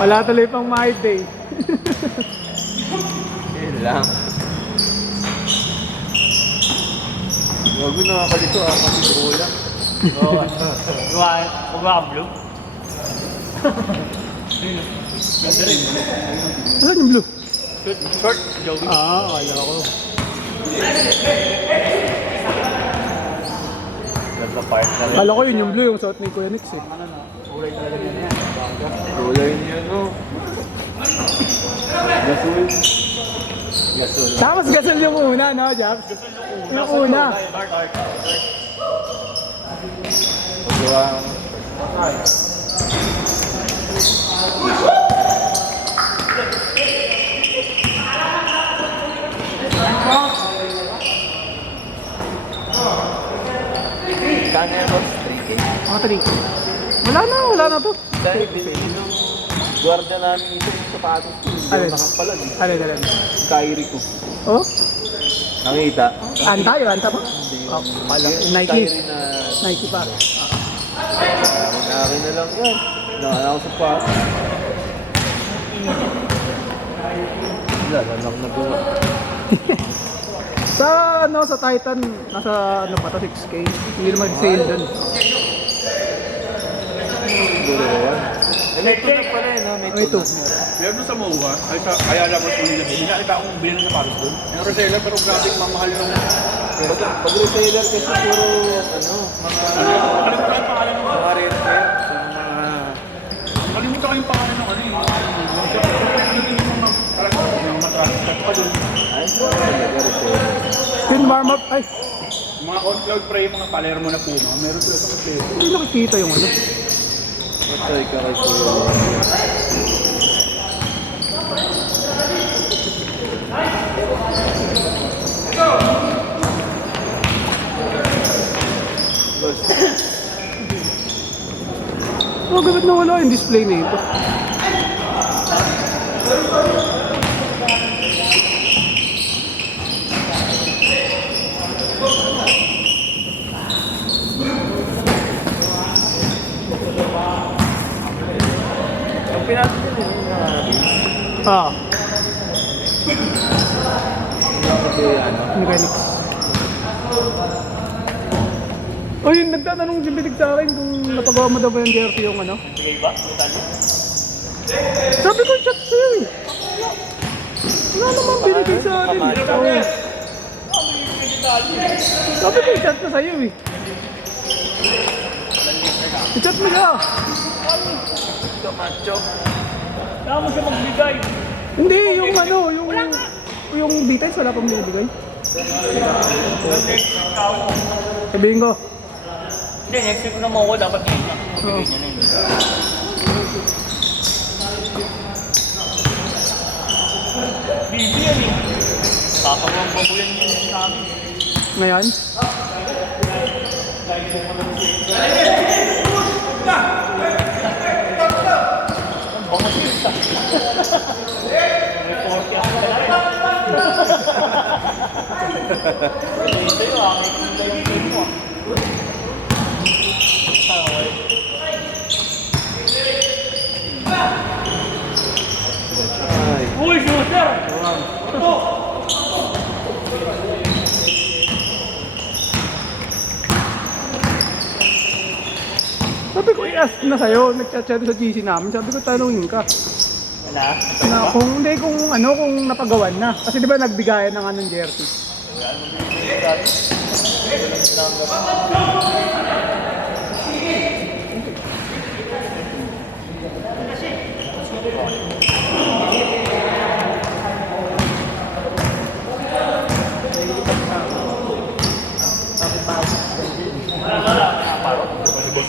Wala tuloy pang my day. Yun lang. Huwag mo nakakalito kasi buo lang. Oo. Huwag ka blue. Saan yung blue? Short, Joey. Kala ko. Nasa part na rin. Kala ko yun yung blue, yung suot ni Kuya Nix eh. Kulay talaga niya yan. Kulay niya, no? Gasol. Gasol. Saka mas gasol yung una, no, Japs? Yung una. Dark. Gawa. Kanya ko 3K. Mga 3. Wala na to. Dahil binili ng gwardiya namin ito yung sapatos ko. Hindi Alin? ako nakapalag. Alin. Kyrie ko. Oh? Nakita? Anta ba? Oh, pala. Nike. Kyrie na... Nike pa. Akin na lang yan. Nakala ko sa sapatos. Wala, nalang nagawa. Sa Titan, nasa ano pa to, 6K. Hindi naman sale dun. Siguro yan. May two na pala yun, ha? May two. Meron doon sa MOA, kaya lang ko nila. Hindi nakita akong bilhin na sapatos doon. Yung reseller, pero grabe yung mamahal yung... Pag retailer kasi puro, ano, Kalimutan ko yung pangalan ng... mga rare fair, Kalimutan ko yung pangalan ng ano eh. Yung matrastat pa doon. ay, talaga retailer. Yung warm up, ay, Yung mga on-cloud spray, mga Palermo na Puma, meron sila sa kasi. hindi nakikita yung ano. Matay ka kay Kuya. Oh, gamit na wala yung display na ito. Ang pinasok yun yun, kasi ano, Mechanics. Oh, yun, nagtatanong si Bitig sa akin kung napagawa mo daw ba yung jersey yung ano. Sige ba? Ano? Sabi ko, chat sa'yo eh. Wala naman binigay sa akin. Oo. Sabi ko, chat na sa'yo eh. I-chat mo siya. Kamacho. Kaya mo siya magbigay. Hindi, yung ano, yung details wala pang binibigay. Sabihin ko. Hindi, next week naman ako dapat ngayon na. Oo. Bigay niya na yun. Bibi yan eh. Papawang babuyan niya sa amin. Ngayon? Report yan. Ito yung aking yung mo. Ay, Uy, shooter! Sabi ko, i-ask na sa'yo. Nag-chat sa GC namin. Sabi ko, tanungin ka. Wala. Na, kung napagawan na. Kasi di ba nagbigayan ng anong jersey?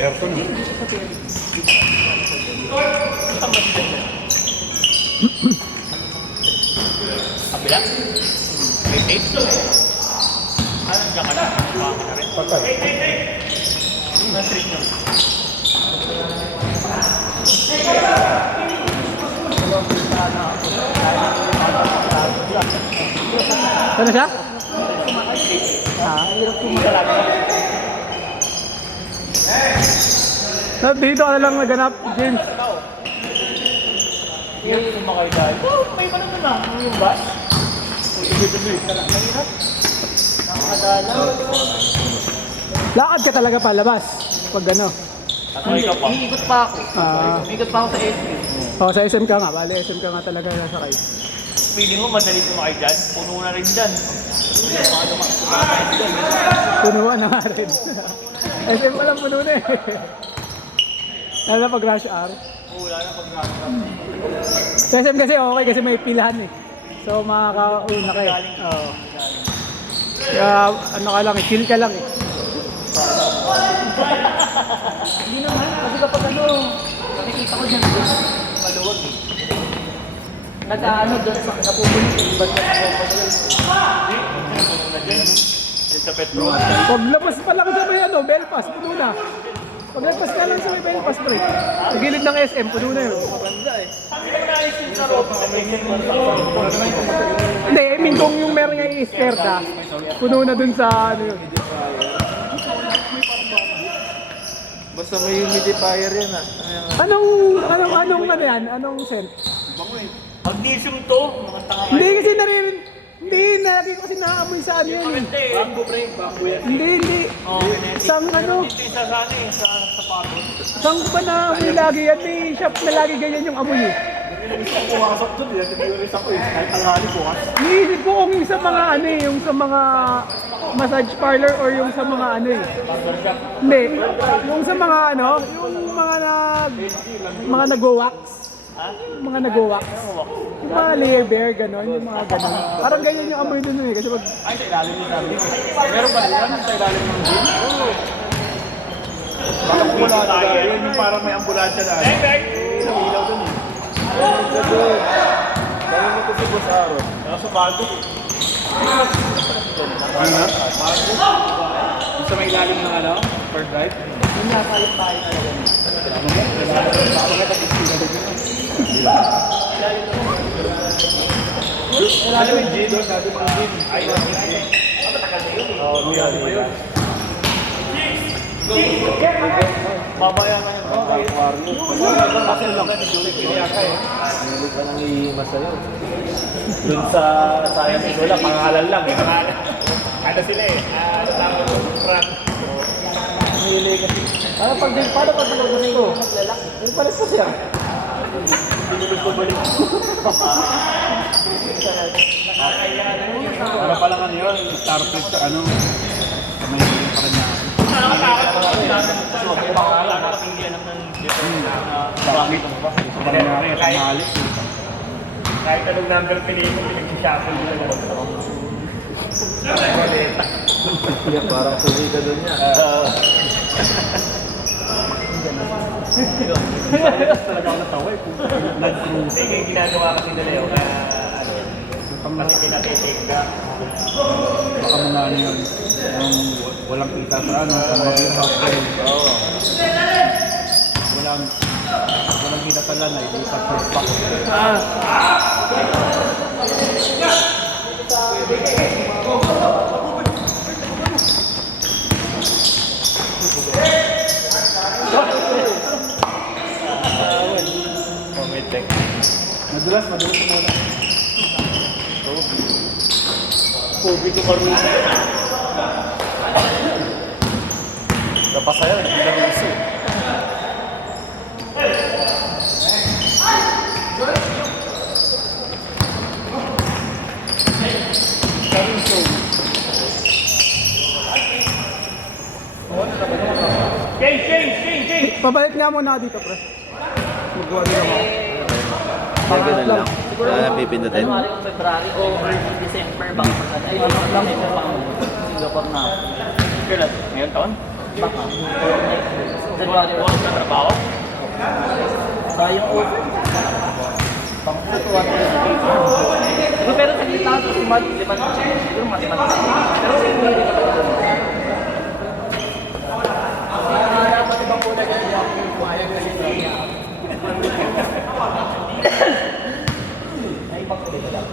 Aircon. Kabila? May tape? Ano dyan ka na? Baka ka na rin. Patay. Na-trick nyo. Ano siya? Hirap ko talaga. Dito ka na lang naganap, James. Yung sumakay dahil. Oh, may pa naman na. Ano yung bus? Nakakadala. Lakad ka talaga palabas. Pag ano. Ikaw pa? Iikot pa ako. Iikot pa ako sa SM. Oh, sa SM ka nga. Bali, SM ka nga talaga nasakay. Feeling mo madali sumakay dyan? Puno na rin dyan. Punuan na nga rin. SM pa lang puno na eh. Lalo na pag rush hour. Wala na pag Sa SM kasi okay kasi may pilahan eh. So makakauna kayo. Oo. Kaya ano ka lang eh, chill ka lang eh. Hindi naman. Kasi kapag ano, nakikita ko dyan. Maluwag eh. Nag-ano doon sa napupunod yung iba dyan. Sa petrol. Paglabas pa lang sa may ano, Belfast, puno na. Paglabas ka lang sa may Belfast, pre. Sa gilid ng SM, puno na yun. Maganda eh. Hindi naman naisip sa road. Hindi, I mean kung yung meron nga i-iskerda, puno na dun sa ano yun. Basta may humidifier yan ah. Anong ano yan? Anong scent? Magnesium to. Mga tanga. Hindi kasi hindi, nalagi ko kasi nakaamoy sa ano yan eh. Maganda eh. Bambo pre. Bambo yan. Hindi. Oh, Sang ano, ito yung sa sana eh. Sa pagod. sang ba na amoy lagi yan? May shop na lagi ganyan yung amoy eh. Pumasok doon, yan yung isa ko eh. Kahit tanghali bukas. Iniisip ko kung yung sa mga ano eh, yung sa mga massage parlor or yung sa mga ano eh. Hindi, yung sa mga ano, yung mga nag-wax. Yung mga nag-wax. Yung mga layer bear, gano'n, yung mga gano'n. Parang ganyan yung amoy dun eh, kasi pag... Ay, sa ilalim yung sabi. Meron ba yan? Sa ilalim ng gym? Oo. Parang wala na yun. Yung parang may ambulansya na. Sa ilaw dun eh. Dali mo ito si Boss Aaron. Sa bago. Ano na? Yung sa may ilalim ng ano? Per drive? Yung nasa yung tayo talaga. Ano yung gym doon? Dati mga gym. Ay, matagal na yun eh. Oo, Ano ba yun? Mamaya na yun. Okay. Hilig ka nang ihimas sa'yo. Doon sa science wala, pangalan lang eh. Pangalan. Ano sila eh? Tama mo, Frank. Hilig kasi. Paano pag nilabas ko? May pares pa siya. Binulog ko balik. Para pala ano yun? Star Trek sa ano? Sa may Paranaque. Pangalan, hindi alam ng Bakit? Sa Paranaque, tanghali. kahit anong number piliin mo, pinag-shuffle mo lang ako. Kaya parang suwi ka doon niya. Talaga ako natawa eh. Nag-cruise. Sige, ginagawa kasi nila yun na kasi pinatitake ka. Baka mga ano yun. Yung walang kita sa ano. Sa mga warehouse kayo. Oo. Walang kita sa lanay. Di sa first pack. Pumitek. Madulas muna. Covid ko marunong. Napasayaw, hindi na gusto. Change! Pabalik nga muna dito, pre. Magawa nila mo. Kaya ganun lang. Wala na pipindutin. January o February o early December baka magkano. Ay, December baka Singapore na. Kailan? Ngayon taon? Baka. January o Oras na trabaho? sayang open. Pangkutuwa na yun. Pero sa kita sa sumat, siguro matematika. Pero hindi rin naman ito. Dapat ibang po na ganyan yung kumayag kasi niya. Ay, ibang kulit lang.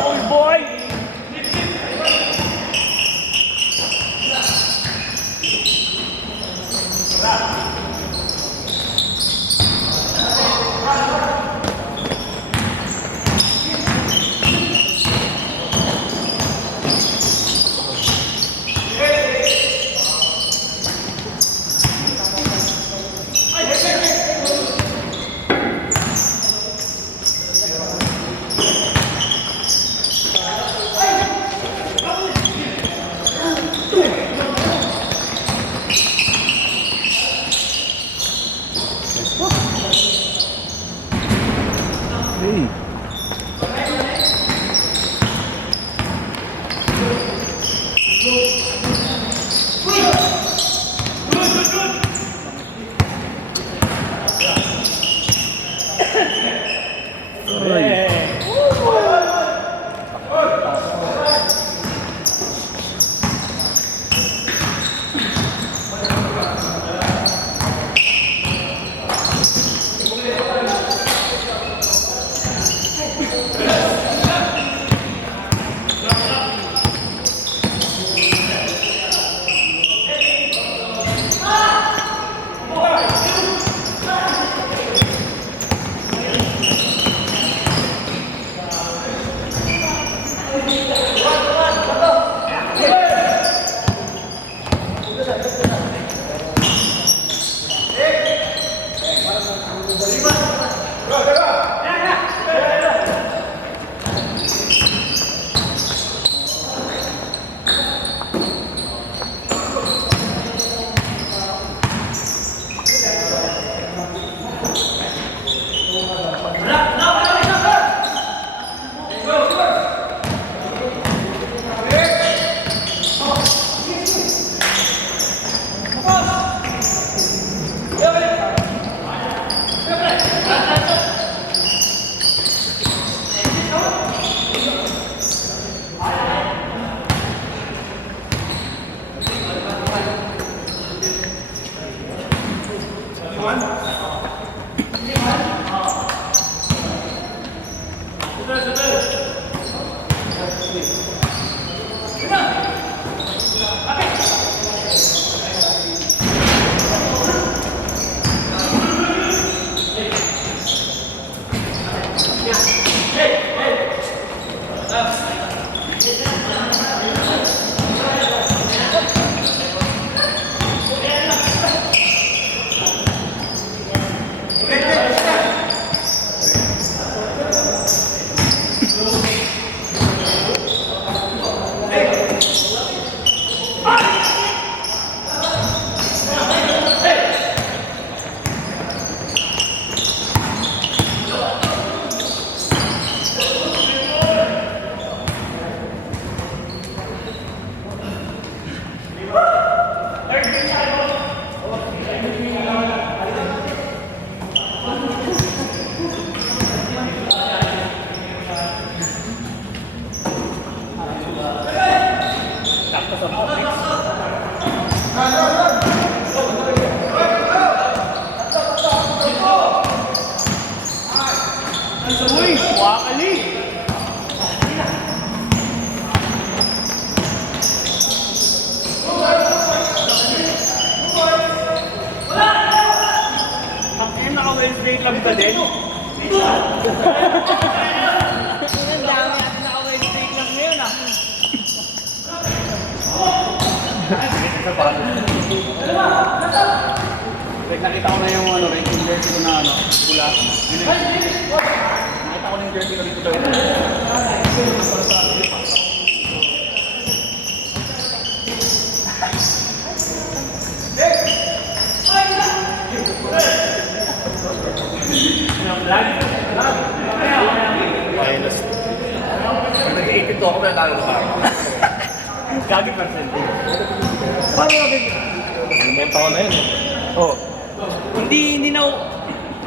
Old boy! Wednesday lang ba din? Ang dami natin naka-Wednesday lang ngayon ah. Nakita ko na yung ano, yung jersey ko na ano, pula. Nakita ko na yung jersey ko dito daw. Pag nag-18 ako, may talo pa. Gagi percent. Paano natin? Limang taon na yun. Hindi na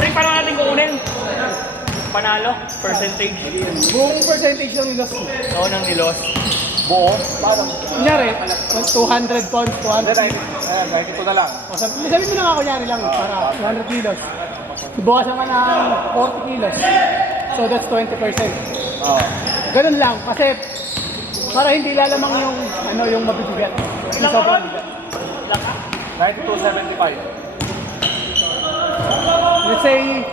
Pre, paano natin kukunin? Panalo? Percentage? Buong percentage ng loss mo. Oo, ng nilos. Buo? Kunyari, 200 pounds, 200 Ayan, kahit ito na lang. O, sabi mo na nga kunyari lang, para 200 kilos. Bukasan ka ng 40 kilos. So that's 20%. Oo. Ganun lang, kasi para hindi lalamang yung, yung mabibigat. Yung sobrang bigat. Kahit ito 75. Let's say,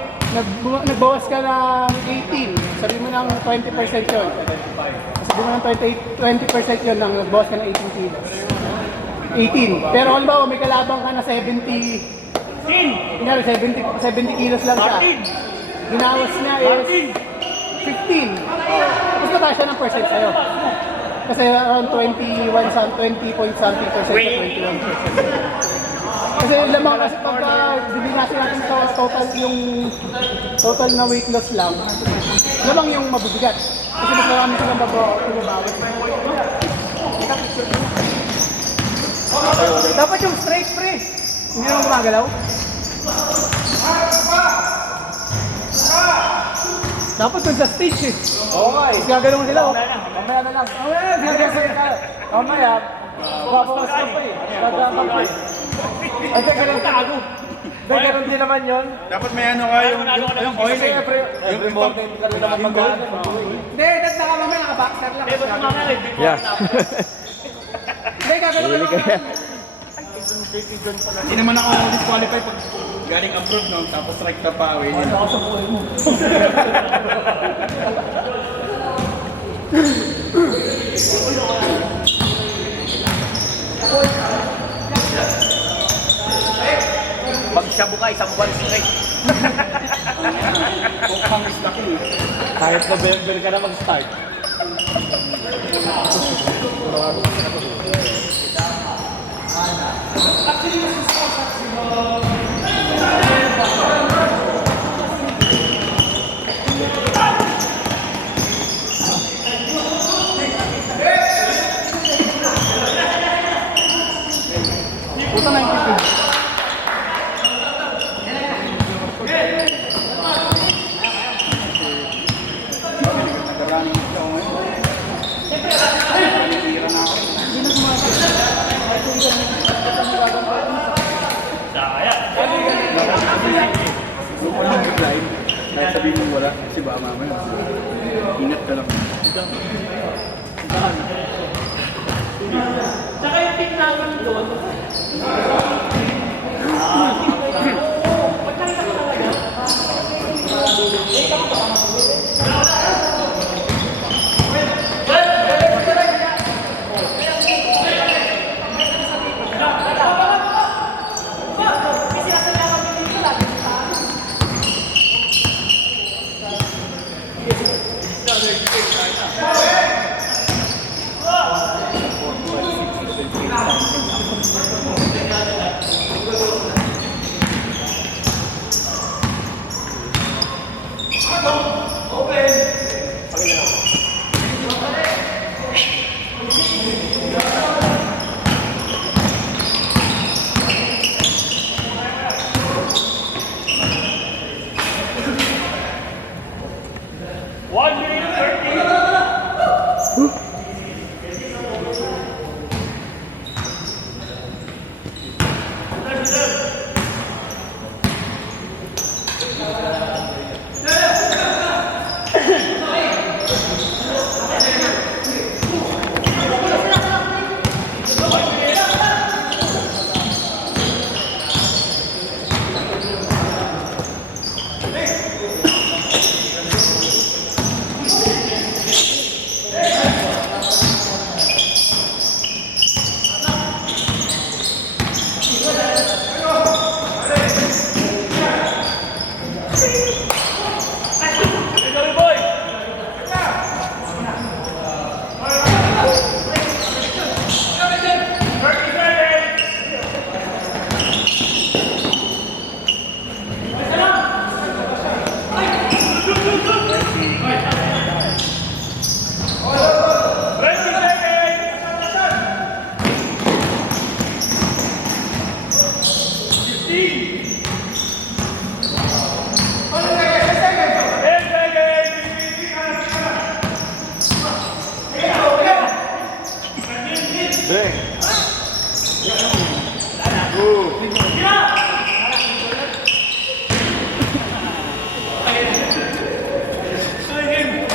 nagbawas ka ng 18, sabi mo ng 20% yun. Sabi mo ng 20% yun nang nagbawas ka ng 18 kilos. 18. Pero halimbawa may kalabang ka na 70, kunyari 70 kilos lang siya. Ginawas niya is 15. Tapos nata siya ng percent sa'yo. Kasi around 20 point something percent sa 21%. Kasi lamang kasi pagka dibinasin natin sa total na weight loss lang, lamang yung mabibigat. Kasi mas marami silang bumabawas. Dapat yung straight pre. Hindi naman gumagalaw. Dapat yung sa stage eh. Okay. Gagalaw sila oh. Mamaya na lang. Mamaya, babawas ka pa eh. Dadamag pa eh. Ay, ganun tago. Ganun din naman yun. Dapat may ano ka, yung oil Kasi eh. every morning ka rin naman mag-ano. Hindi, naka mamaya naka-backstar lang. Yeah. Hindi, gagalaw lang. Hindi naman ako disqualify pag galing abroad, no? Tapos strike na pa away. Pag shabu ka, isang buwan straight. Kahit November ka na mag-start. Puta na yung kitid. Kahit sabihin mo wala, kasi baka mamaya. Ingat ka lang. Tsaka yung team namin doon,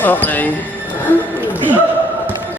Okay.